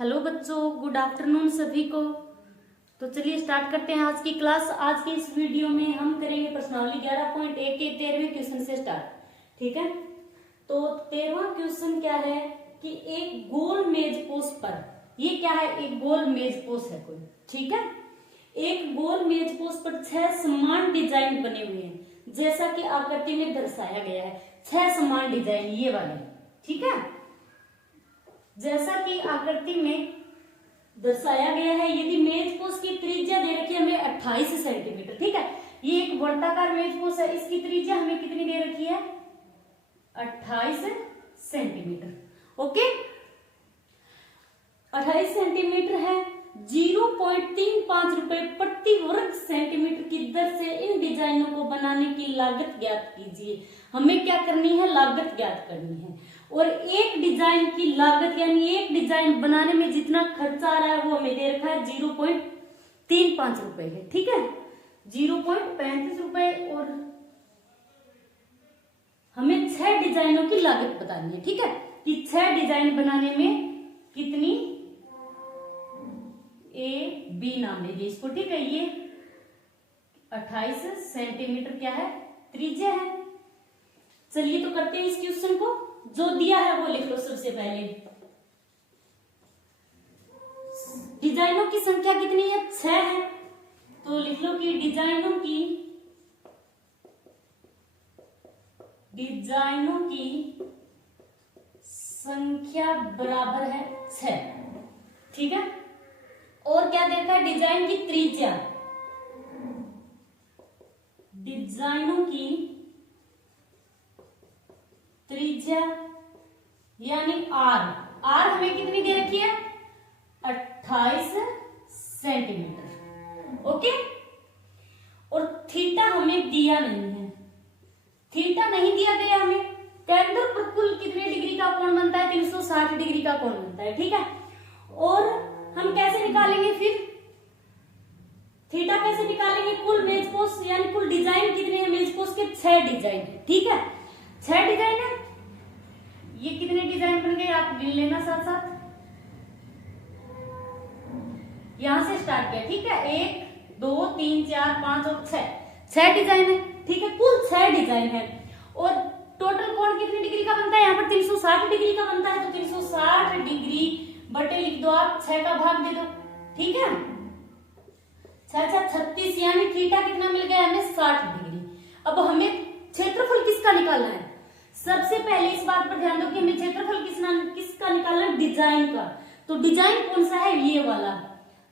Hello बच्चों, good afternoon सभी को। तो चलिए स्टार्ट करते हैं आज की क्लास। आज के इस वीडियो में हम करेंगे प्रश्नावली 11.1 के 13वें क्वेश्चन से स्टार्ट। ठीक है, तो 13वां क्वेश्चन क्या है कि एक गोल मेजपोश पर, ये क्या है, एक गोल मेजपोश है कोई। ठीक है, एक गोल मेजपोश पर 6 समान डिजाइन बने हुए हैं, जैसा कि आकृति में दर्शाया गया है। 6 समान डिजाइन ये वाले, ठीक है, जैसा कि आकृति में दर्शाया गया है। यदि मेजपोश की त्रिज्या दे रखी है हमें 28 सेंटीमीटर। ठीक है, ये एक वर्ताकार मेजपोश है, इसकी त्रिज्या हमें कितनी दे रखी है, 28 सेंटीमीटर। ओके, 28 सेंटीमीटर है। 0.35 रुपए प्रति वर्ग सेंटीमीटर की दर से इन डिजाइनों को बनाने की लागत ज्ञात कीजिए। हमें क्या करनी है, लागत ज्ञात करनी है। और एक डिजाइन की लागत यानी एक डिजाइन बनाने में जितना खर्चा आ रहा है वो हमें दे रखा है 0.35 रुपए है। ठीक है, 0.35 रुपए, और हमें 6 डिजाइनों की लागत बतानी है। ठीक है, कि 6 डिजाइन बनाने में कितनी, ए बी नाम लीजिए इसको। ठीक है, ये 28 सेंटीमीटर क्या है, त्रिज्या है। चलिए तो करते हैं इस क्वेश्चन को। जो दिया है वो लिख लो सबसे पहले। डिजाइनों की संख्या कितनी है, 6 है, तो लिख लो कि डिजाइनों की संख्या बराबर है 6। ठीक है, और क्या देखा है, डिजाइन की त्रिज्या, डिजाइनों की त्रिज्या यानी आर हमें कितनी दे रखी है, 28 सेंटीमीटर। ओके, और थीटा हमें दिया नहीं है, थीटा नहीं दिया गया हमें। केंद्र पर कुल कितने डिग्री का कोण बनता है, 360 डिग्री का कोण बनता है। ठीक है, और हम कैसे निकालेंगे फिर थीटा, कैसे निकालेंगे, कुल मेजपोश यानी कुल डिजाइन कितने हैं मेजपोश के, 6 डिजाइन। ठीक है, 6 डिजाइन है। ये कितने डिजाइन बन गए आप गिन लेना साथ साथ, यहां से स्टार्ट किया। ठीक है, 1 2 3 4 5 और 6 डिजाइन है। ठीक है, कुल 6 डिजाइन है। और टोटल कोण कितने डिग्री का बनता है, यहाँ पर 360 डिग्री का बनता है, तो 360 डिग्री बटे लिख दो आप, 6 का भाग दे दो। ठीक है, 6 36, यानी थीटा कितना मिल गया हमें, 60 डिग्री। अब हमें क्षेत्रफल किसका निकालना है, सबसे पहले इस बात पर ध्यान दो कि हमें क्षेत्रफल किसका निकालना है, डिजाइन का। तो डिजाइन कौन सा है, ये वाला।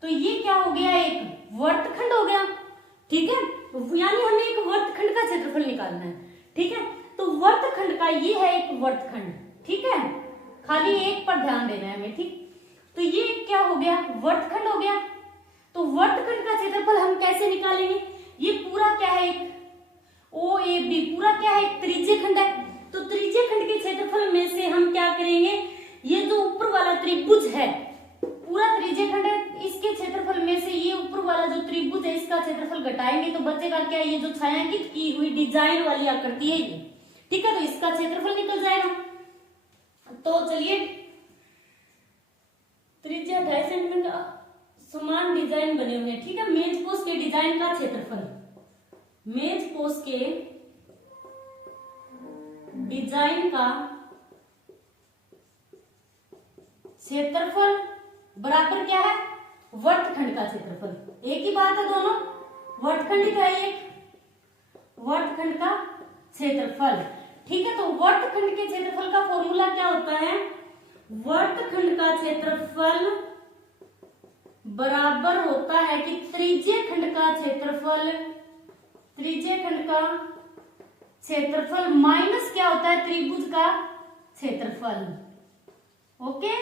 तो ये क्या हो गया, एक वर्तखंड हो गया। ठीक है, यानी हमें एक वर्तखंड का क्षेत्रफल निकालना है। ठीक है, तो वर्तखंड का ये है एक वर्तखंड। ठीक है, खाली एक पर ध्यान देना है हमें। ठीक, तो ये क्या हो गया, वर्तखंड हो गया। तो वर्तखंड का क्षेत्रफल हम कैसे निकालेंगे, ये पूरा क्या है, एक ओ ए बी पूरा क्या है, एक त्रिज्य खंड है। तो त्रिज्य खंड के क्षेत्रफल में से हम क्या करेंगे, ये जो ऊपर वाला त्रिभुज है, पूरा त्रिज्य खंड है, इसके क्षेत्रफल में से ये ऊपर वाला जो त्रिभुज है इसका क्षेत्रफल घटाएंगे तो बचेगा क्या, ये जो छायांकित की हुई डिजाइन वाली आकृति है ये। ठीक है, तो इसका क्षेत्रफल निकल जाएगा। तो चलिए, त्रिज्या 2.5 सेंटीमीटर का समान डिजाइन बने हुए हैं। ठीक है, मेजपोश के डिजाइन का क्षेत्रफल, मेजपोश के डिजाइन का क्षेत्रफल बराबर क्या है, वर्तखंड का क्षेत्रफल। एक ही बात है दोनों, वर्तखंड का एक वर्तखंड का क्षेत्रफल। ठीक है, तो वर्तखंड के क्षेत्रफल का फॉर्मूला क्या होता है, वर्तखंड का क्षेत्रफल बराबर होता है कि त्रिज्य खंड का क्षेत्रफल, त्रिज्य खंड का क्षेत्रफल माइनस क्या होता है, त्रिभुज का क्षेत्रफल। ओके,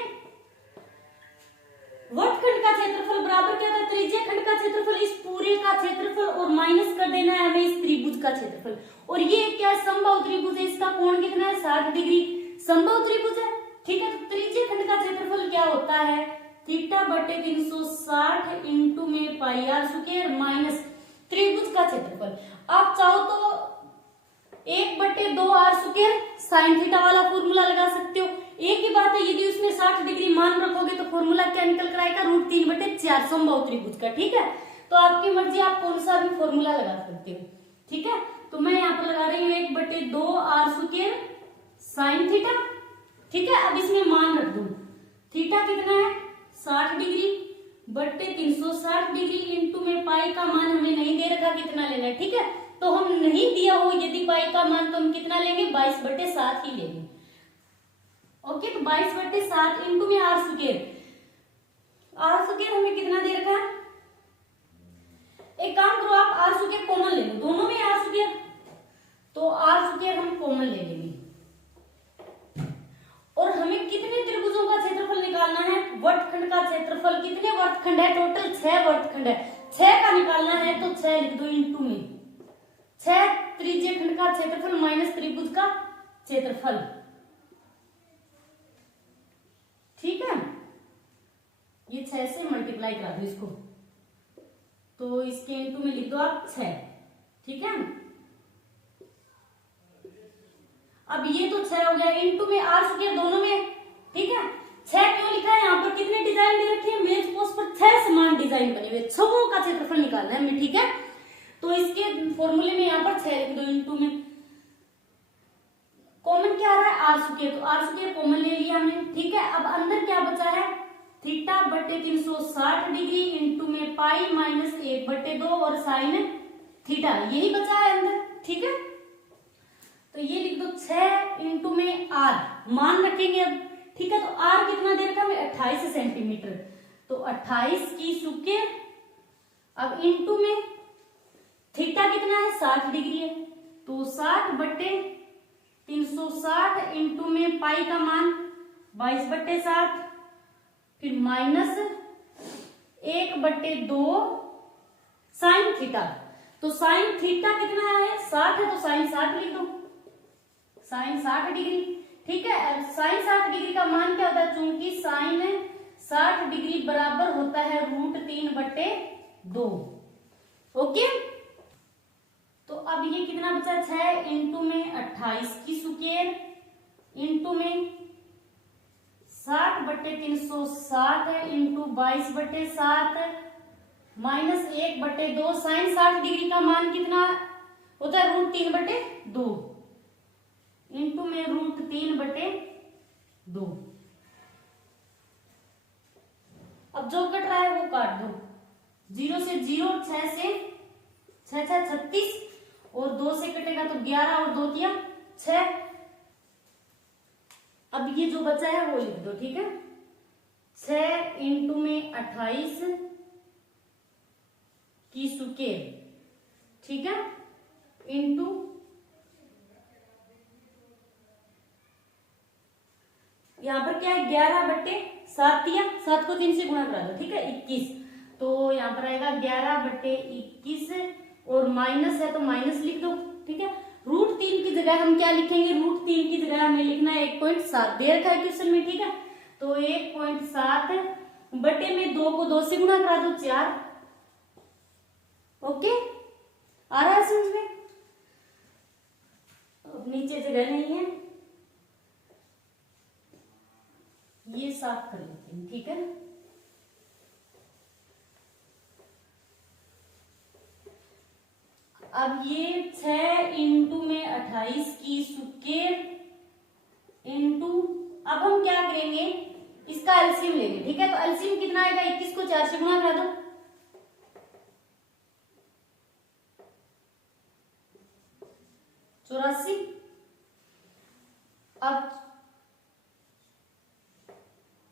वर्तखंड का क्षेत्रफल बराबर क्या होता है, त्रिज्य खंड का क्षेत्रफल, इस पूरे का क्षेत्रफल, और माइनस कर देना है हमें इस त्रिभुज का क्षेत्रफल। और ये क्या है, समबाहु त्रिभुज है, इसका कोण कितना है, 60 डिग्री समबाहु त्रिभुज है। ठीक है, तो त्रिज्य खंड का क्षेत्रफल क्या होता है, थीटा बटे 360 इंटू में पाई आर स्क्वायर माइनस त्रिभुज का क्षेत्रफल। आप चाहो तो 1/2 आर स्क्वायर साइन थीटा वाला फॉर्मूला लगा सकते हो। एक ही बात है, यदि उसमें 360 डिग्री मान रखोगे तो फॉर्मूला क्या निकल कर आएगा, √3/4 समबाहु त्रिभुज का। ठीक है, तो आपकी मर्जी, आप कौन सा भी फॉर्मूला लगा सकते हो। ठीक है, तो मैं यहाँ पर लगा रही हूँ 1/2 r² साइन थीटा। ठीक है, अब इसमें मान रख दूं, थीटा कितना है 60 डिग्री बट्टे 360 डिग्री इंटू में पाई का मान हमें नहीं दे रखा कितना लेना है। ठीक है, तो हम नहीं दिया हो यदि पाई का मान तो हम कितना लेंगे, 22/7 ही लेंगे। ओके, तो 22/7 इंटू में r²। r² हमें कितना दे रखा है, एक काम करो आप r² कॉमन ले लो, दोनों में r², तो r² हम कॉमन ले लेंगे। और हमें कितने त्रिभुजों का क्षेत्रफल निकालना है, वर्तखंड का क्षेत्रफल, कितने वर्तखंड है, टोटल 6 वर्तखंड है, 6 का निकालना है तो 6 लिख दो इंटू में 6 त्रिज्य खंड का क्षेत्रफल माइनस त्रिभुज का क्षेत्रफल। ठीक है, ये 6 से मल्टीप्लाई करा दो इसको, तो इसके इंटू में लिख दो आप 6। ठीक है, अब ये तो 6 हो गया, इंटू में r² दोनों में। ठीक है, 6 क्यों लिखा है, यहाँ पर कितने डिजाइन दे रखे हैं, मेज पोस्ट पर 6 समान डिजाइन बने हुए, 6 का क्षेत्रफल निकालना है हमें। ठीक है, तो इसके फॉर्मूले में यहाँ पर 6 लिख दो इंटू में, कॉमन क्या आ रहा है r², तो r² कॉमन ले लिया हमने। ठीक है, अब अंदर क्या बचा है, थीटा बट्टे 360 डिग्री इंटू में पाई माइनस 1/2 और साइन थीटा, यही बचा है अंदर। ठीक है, तो ये लिख दो 6 इंटू में r, मान रखेंगे अब। ठीक है, तो r कितना दे रखा है 28 सेंटीमीटर, तो 28 की स्क्वायर, अब इंटू में थीटा कितना है 60 डिग्री है, तो 60/360 इंटू में पाई का मान 22/7, फिर माइनस 1/2 साइन थीटा, तो साइन थीटा कितना है 60 है, तो साइन 60 लिख दो, साइन 60 डिग्री। ठीक है, साइन 60 डिग्री का मान क्या होता है, चूंकि साइन 60 डिग्री बराबर होता है √3/2। ओके, तो अब ये कितना बचा, 6 इंटू में 28 की स्क्वायर इंटू में 60/360 है इंटू 22/7 माइनस 1/2, साइन 60 डिग्री का मान कितना होता है √3/2 इंटू में √3/2। अब जो कट रहा है वो काट दो, 0 से 0, 6 से 6 6 36 और 2 से कटेगा तो 11 और 2 तिया 6। अब ये जो बचा है वो लिख दो। ठीक है, 6 इंटू में 28 की स्क्वायर। ठीक है, इंटू यहाँ पर क्या है 11/7 दिया, 7 को 3 से गुणा करा दो। ठीक है, 21, तो यहाँ पर आएगा 11/21 और माइनस है तो माइनस लिख दो। ठीक है, √3 की जगह हम क्या लिखेंगे, √3 की जगह हमें लिखना है 1.7 दे रखा है क्वेश्चन में। ठीक है, तो 1.7 बटे में 2 को 2 से गुणा करा दो 4। ओके, आ रहा है समझ में, नीचे जगह नहीं है, ये साफ कर लेते हैं। ठीक है, अब ये 6 इंटू में 28 की स्क्वायर इंटू, अब हम क्या करेंगे, इसका एलसीएम लेंगे। ठीक है, तो एलसीएम कितना आएगा, 21 को 4 से गुणा करा दो, 84। अब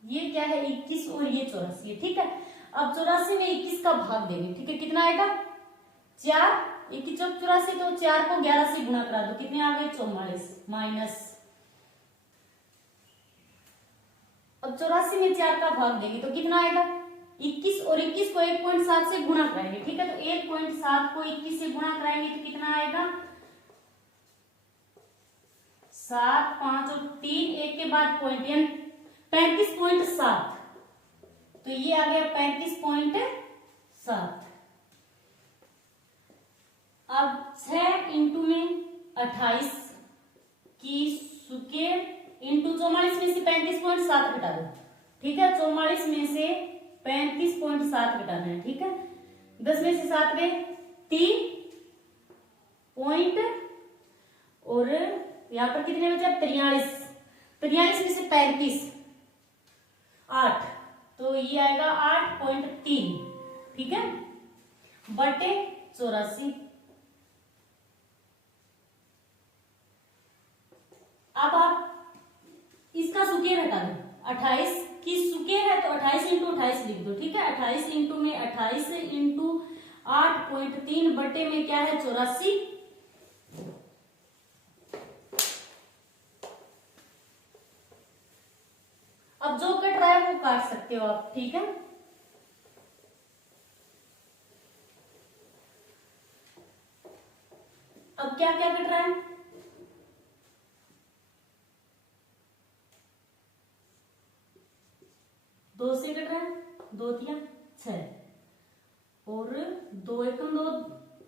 ये क्या है 21 और ये 84 है। ठीक है, अब 84 में 21 का भाग देंगे। ठीक है, कितना आएगा 4, 21 चौक 84, तो 4 को 11 से गुणा करा दो, कितने आ गए 44 माइनस, अब 84 में 4 का भाग देंगे तो कितना आएगा 21 और 21 को 1.7 से गुणा कराएंगे। ठीक है, तो 1.7 को 21 से गुणा कराएंगे तो कितना आएगा 7, 5 और 3, 1 के बाद पॉइंट, यानी 35.7, तो ये आ गया 35.7। अब 6 इंटू में 28 की स्क्वायर इंटू 44 में से 35.7 घटा दो, ठीक है। 44 में से 35.7 घटाना है, ठीक है। 10 में से 7 गए 3 पॉइंट, और यहाँ पर कितने बचे 43, 43 में से 35 8, तो ये आएगा 8.3, ठीक है, बटे 84। अब आप इसका सुकेर हटा दो, 28 की सुकेर है तो 28 इंटू 28 लिख दो, ठीक है। 28 इंटू में 28 इंटू 8.3 बटे में क्या है 84। अब जो कट रहा है वो काट सकते हो आप, ठीक है। अब क्या क्या कट रहा है, 2 से कट रहा है, 2 तिया 6, और 2 एकम 2,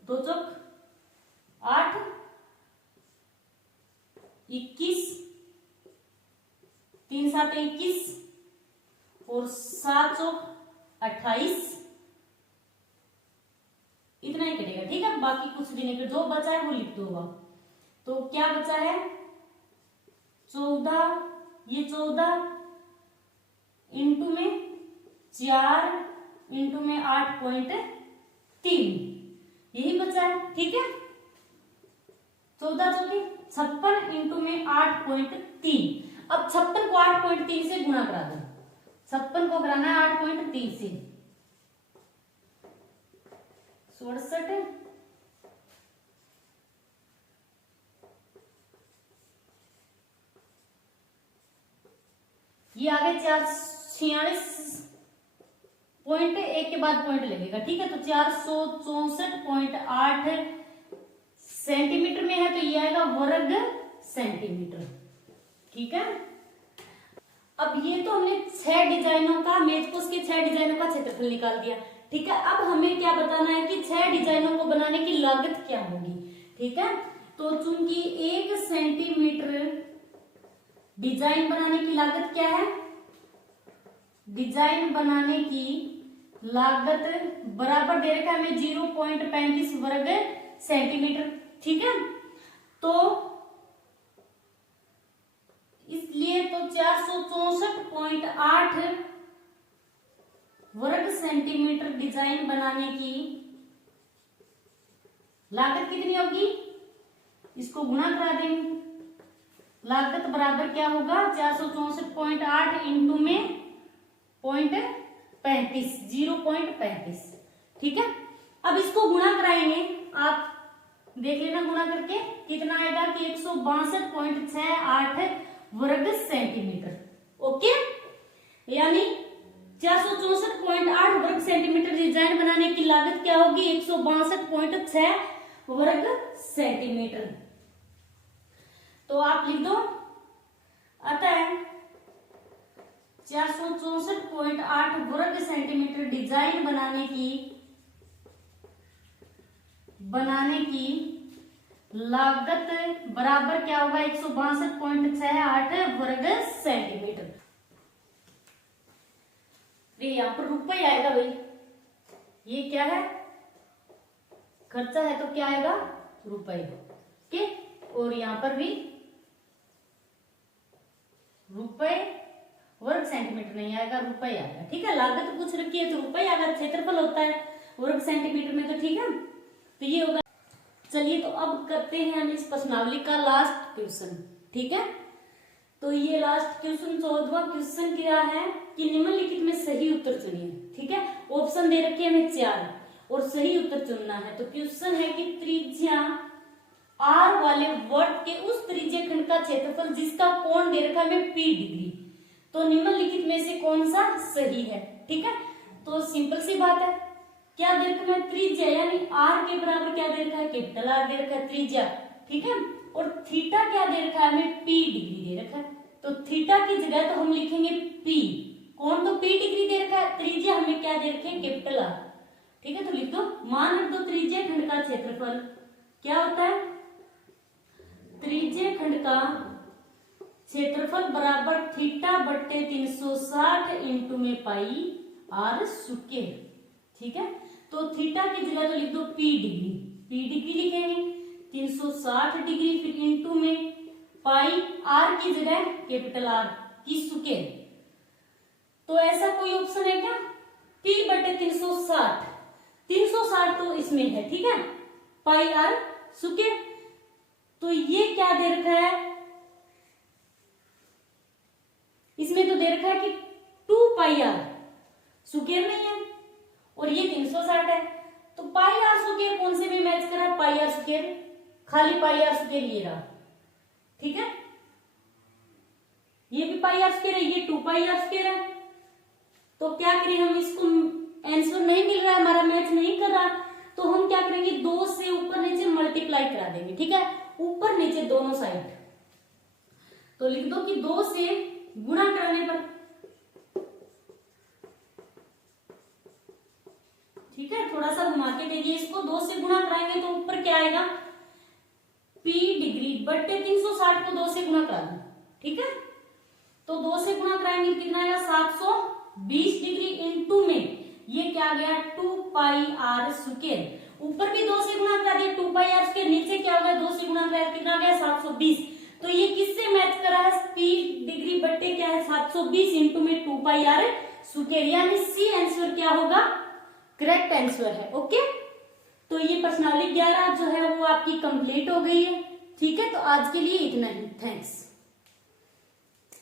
2 चौक 8, 21, 3 7 21, और 7 चौक 28, इतना ही कटेगा, ठीक है। बाकी कुछ भी नहीं, जो बचा है वो लिख दो आप। तो क्या बचा है 14, ये 14 इंटू में 4 इंटू में 8.3, यही बचा है, ठीक है। 14 चौकी 56 इंटू में 8.3। अब 56 को 8.3 से गुणा करा दो, 56 को कराना है 8.3 से, 67, ये आगे 446 पॉइंट, एक के बाद पॉइंट लगेगा, ठीक है। तो 464.8 सेंटीमीटर में है, तो ये आएगा वर्ग सेंटीमीटर, ठीक है। अब ये तो हमने 6 डिजाइनों का, मेजपोश के 6 डिजाइनों का क्षेत्रफल निकाल दिया, ठीक है। अब हमें क्या बताना है कि 6 डिजाइनों को बनाने की लागत क्या होगी, ठीक है। तो चूंकि 1 सेंटीमीटर डिजाइन बनाने की लागत क्या है, डिजाइन बनाने की लागत बराबर दे रखा है हमें 0.35 वर्ग सेंटीमीटर, ठीक है। तो इसलिए तो 464.8 वर्ग सेंटीमीटर डिजाइन बनाने की लागत कितनी होगी, इसको गुणा करा देंगे। लागत बराबर क्या होगा 464.8 इंटू में 0.35, 0.35, ठीक है। अब इसको गुणा कराएंगे, आप देख लेना गुणा करके कितना आएगा कि 162.68 वर्ग सेंटीमीटर, ओके। यानी 464.8 वर्ग सेंटीमीटर डिजाइन बनाने की लागत क्या होगी 162.6 वर्ग सेंटीमीटर। तो आप लिख दो, अतः 464.8 वर्ग सेंटीमीटर डिजाइन बनाने की लागत बराबर क्या होगा 162.68 वर्ग सेंटीमीटर। यहाँ पर रुपये आएगा भाई, ये क्या है खर्चा है तो क्या आएगा रुपये, ठीक। और यहाँ पर भी रुपये, वर्ग सेंटीमीटर नहीं आएगा, रुपये आएगा, ठीक है। लागत पूछ रखी है तो रुपये आएगा, क्षेत्रफल होता है वर्ग सेंटीमीटर में, तो ठीक है। तो ये होगा। चलिए तो अब करते हैं हम इस प्रश्नावली का लास्ट क्वेश्चन, ठीक है। तो ये लास्ट क्वेश्चन 14वां क्वेश्चन क्या है कि निम्नलिखित में सही उत्तर चुनिए, ठीक है। ऑप्शन दे रखे हमें 4 और सही उत्तर चुनना है। तो क्वेश्चन है कि त्रिज्या आर वाले वर्त के उस त्रिज्या खंड का क्षेत्रफल जिसका कोण दे रखा है हमें P डिग्री, तो निम्नलिखित में से कौन सा सही है, ठीक है। तो सिंपल सी बात है, क्या दे रखा है त्रिज्या, यानी आर के बराबर क्या दे रखा है कैपिटल आर दे रखा है त्रिज्या, ठीक है। और थीटा क्या दे रखा है हमें P डिग्री दे रखा है, तो थीटा की जगह तो हम लिखेंगे P, कोण तो P डिग्री दे रखा है, त्रिज्या हमें क्या दे रखे है कैपिटल आर, ठीक है। तो लिख दो, मान रख दो त्रिज्या खंड का क्षेत्रफल क्या होता है, त्रिज्या खंड का क्षेत्रफल बराबर थीटा बट्टे 360 इंटू में पाई आर स्क्वायर। ठीक है, तो थीटा की जगह तो लिख दो पी डिग्री, पी डिग्री लिखेंगे 360 डिग्री, फिर इंटू में पाई आर की जगह कैपिटल आर की स्क्वायर। तो ऐसा कोई ऑप्शन है क्या? पी बटे 360, 360 तो इसमें है, ठीक है, पाई आर स्क्वायर। तो ये क्या दे रखा है, इसमें तो दे रखा है कि 2 पाई आर स्क्वायर नहीं है, और ये 360 है, तो पाई आर स्क्वायर कौन से भी मैच करा, पाई आर स्क्वायर, खाली पाई आर स्क्वायर ये रहा। ठीक है, ये भी पाई आर स्क्वायर है, ये 2 पाई आर स्क्वायर है। तो क्या करें हम, इसको आंसर नहीं मिल रहा है, हमारा मैच नहीं कर रहा, तो हम क्या करेंगे, 2 से ऊपर नीचे मल्टीप्लाई करा देंगे। ठीक है, ऊपर नीचे दोनों साइड। तो लिख दो कि 2 से गुणा कराने पर, ठीक है, थोड़ा सा घुमा के देखिए इसको, 2 से गुणा कराएंगे तो ऊपर क्या आएगा, पी डिग्री बट्टे 360 को 2 से गुणा करा दो। ठीक है, तो 2 से गुणा कराएंगे कितना आएगा, 720 डिग्री, इंटू में ये क्या आ गया, 2 पाई आर स्क्वायर। ऊपर भी 2 से गुणा करा दिया 2 पाई आर स्क्वायर, नीचे क्या हो गया, 2 से गुणा कराया कितना आ गया, 720। तो ये किससे मैच करा है, पी डिग्री बट्टे क्या है 720 इंटू में 2 पाई आर स्क्वायर, यानी सी आंसर क्या होगा, करेक्ट आंसर है। ओके, तो ये प्रश्नावली 11 जो है वो आपकी कंप्लीट हो गई है। ठीक है, तो आज के लिए इतना ही, थैंक्स।